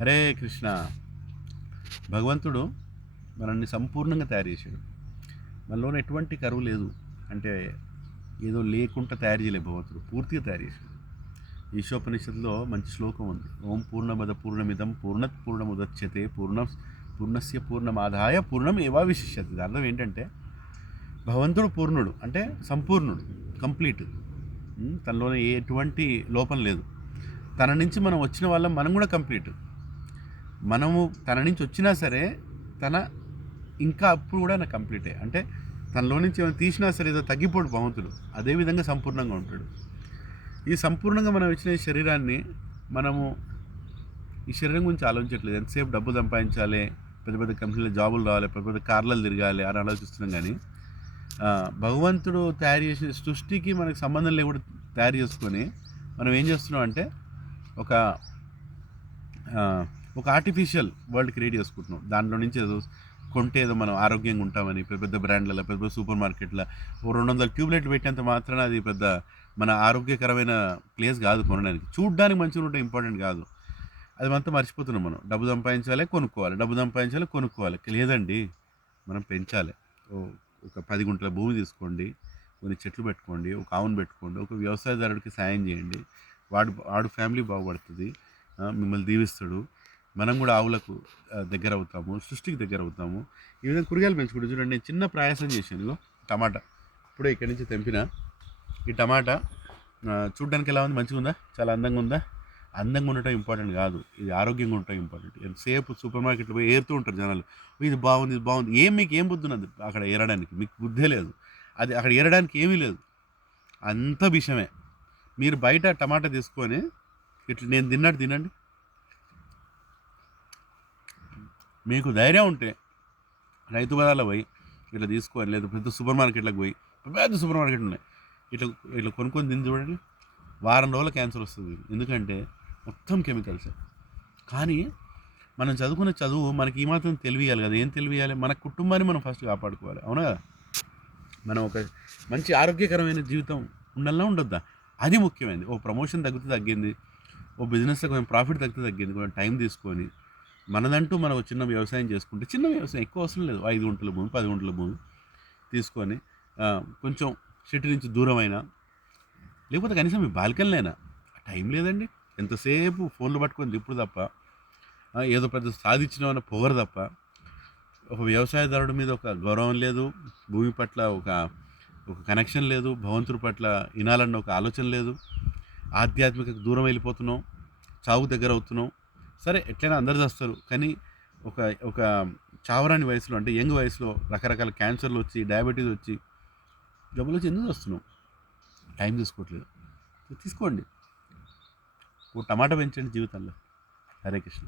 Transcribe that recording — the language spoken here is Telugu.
హరే కృష్ణ. భగవంతుడు మనల్ని సంపూర్ణంగా తయారు చేశాడు. మనలోనే ఎటువంటి కరువు లేదు. అంటే ఏదో లేకుండా తయారు చేయలేదు, భగవంతుడు పూర్తిగా తయారు చేశాడు. ఈశోపనిషత్తులో మంచి శ్లోకం ఉంది. ఓం పూర్ణమద పూర్ణమిదం పూర్ణత్ పూర్ణముదచ్యతే పూర్ణస్య పూర్ణమాదాయ పూర్ణం ఏవా విశిష్యతే. దాని అర్థం ఏంటంటే భగవంతుడు పూర్ణుడు అంటే సంపూర్ణుడు, కంప్లీట్. తనలోనే ఎటువంటి లోపం లేదు. తన నుంచి మనం వచ్చిన వాళ్ళం, మనం కూడా కంప్లీట్. మనము తన నుంచి వచ్చినా సరే తన ఇంకా అప్పుడు కూడా నాకు కంప్లీటే. అంటే తనలో నుంచి ఏమైనా తీసినా సరే ఏదో తగ్గిపోడు భగవంతుడు. అదేవిధంగా సంపూర్ణంగా ఉంటాడు. ఈ సంపూర్ణంగా మనం ఇచ్చిన ఈ శరీరాన్ని మనము ఈ శరీరం గురించి ఆలోచించట్లేదు. ఎంతసేపు డబ్బు సంపాదించాలి, పెద్ద పెద్ద కంపెనీలో జాబులు రావాలి, పెద్ద పెద్ద కార్లలో తిరగాలి అని ఆలోచిస్తున్నాం. కానీ భగవంతుడు తయారు చేసిన సృష్టికి మనకు సంబంధం లేకుండా తయారు చేసుకొని మనం ఏం చేస్తున్నాం అంటే ఒక ఆర్టిఫిషియల్ వరల్డ్ క్రియేట్ చేసుకుంటున్నాం. దాంట్లో నుంచి ఏదో కొంటే ఏదో మనం ఆరోగ్యంగా ఉంటామని పెద్ద పెద్ద బ్రాండ్లలో, పెద్ద పెద్ద సూపర్ మార్కెట్లో 200 ట్యూబ్లైట్లు పెట్టేంత మాత్రాన అది పెద్ద మన ఆరోగ్యకరమైన ప్లేస్ కాదు కొనడానికి. చూడ్డానికి మంచిగా ఉంటే ఇంపార్టెంట్ కాదు. అది అంతా మర్చిపోతున్నాం మనం. డబ్బు సంపాదించాలి, కొనుక్కోవాలి, డబ్బు సంపాదించాలి, కొనుక్కోవాలి. లేదండి, మనం పెంచాలి. ఒక 10 గుంటల భూమి తీసుకోండి, కొన్ని చెట్లు పెట్టుకోండి, ఒక ఆవును పెట్టుకోండి, ఒక వ్యవసాయదారుడికి సాయం చేయండి. వాడు ఫ్యామిలీ బాగుపడుతుంది, మిమ్మల్ని దీవిస్తాడు. మనం కూడా ఆవులకు దగ్గర అవుతాము, సృష్టికి దగ్గర అవుతాము. ఈ విధంగా కూరగాయలు పెంచుకుంటూ చూడండి. నేను చిన్న ప్రయాసం చేశాను. ఇదిగో టమాటా ఇప్పుడే ఇక్కడి నుంచి తెంపిన. ఈ టమాటా చూడ్డానికి ఎలా ఉంది? మంచిగా ఉందా? చాలా అందంగా ఉందా? అందంగా ఉండటం ఇంపార్టెంట్ కాదు, ఇది ఆరోగ్యంగా ఉండటం ఇంపార్టెంట్. ఎంతసేపు సూపర్ మార్కెట్లో పోయి ఏరుతూ ఉంటారు జనాలు. ఇది బాగుంది, ఇది బాగుంది. మీకు ఏం బుద్ధి ఉన్నది అక్కడ ఏరడానికి? మీకు బుద్ధే లేదు. అది అక్కడ ఏరడానికి ఏమీ లేదు, అంత విషయమే. మీరు బయట టమాటా తీసుకొని ఇట్లా నేను తిన్నట్టు తినండి. మీకు ధైర్యం ఉంటే రైతు బజార్లో పోయి ఇట్లా తీసుకొని, లేదా పెద్ద సూపర్ మార్కెట్లకు పోయి, పెద్ద సూపర్ మార్కెట్ ఉన్నాయి, ఇట్లా ఇట్లా కొనుక్కొని తిని చూడండి. వారం రోజుల క్యాన్సర్ వస్తుంది. ఎందుకంటే మొత్తం కెమికల్స్. కానీ మనం చదువుకునే చదువు మనకి ఈ మాత్రం తెలియాలి కదా. ఏం తెలియాలి? మన కుటుంబాన్ని మనం ఫస్ట్ కాపాడుకోవాలి. అవునా కదా? మనం ఒక మంచి ఆరోగ్యకరమైన జీవితం ఉండాలన్నా ఉండొద్దా? అది ముఖ్యమైనది. ఓ ప్రమోషన్ తగ్గింది, ఓ బిజినెస్లో కొంచెం ప్రాఫిట్ తగ్గింది, కొంచెం టైం తీసుకొని మనదంటూ మనం చిన్న వ్యవసాయం చేసుకుంటే, చిన్న వ్యవసాయం ఎక్కువ అవసరం లేదు, 5 గుంటల భూమి, 10 గుంటల భూమి తీసుకొని కొంచెం సిటీ నుంచి దూరమైనా, లేకపోతే కనీసం మీ బాల్కనీలైనా. టైం లేదండి, ఎంతసేపు ఫోన్లు పట్టుకొని ఇప్పుడు తప్ప, ఏదో పెద్ద సాధించిన పొగరు తప్ప, ఒక వ్యవసాయదారుడి మీద ఒక గౌరవం లేదు, భూమి పట్ల ఒక కనెక్షన్ లేదు, భగవంతుడి పట్ల వినాలన్న ఒక ఆలోచన లేదు. ఆధ్యాత్మిక దూరం వెళ్ళిపోతున్నాం, చావు దగ్గర అవుతున్నాం. సరే, ఎట్లయినా అందరు చేస్తారు. కానీ ఒక ఒక చావరాని వయసులో, అంటే యంగ్ వయసులో రకరకాల క్యాన్సర్లు వచ్చి, డయాబెటీస్ వచ్చి, జబ్బులు వచ్చి ఎందుకు వస్తున్నాం? టైం తీసుకోవట్లేదు. తీసుకోండి, ఓ టమాటా పెంచండి జీవితంలో. హరే కృష్ణ.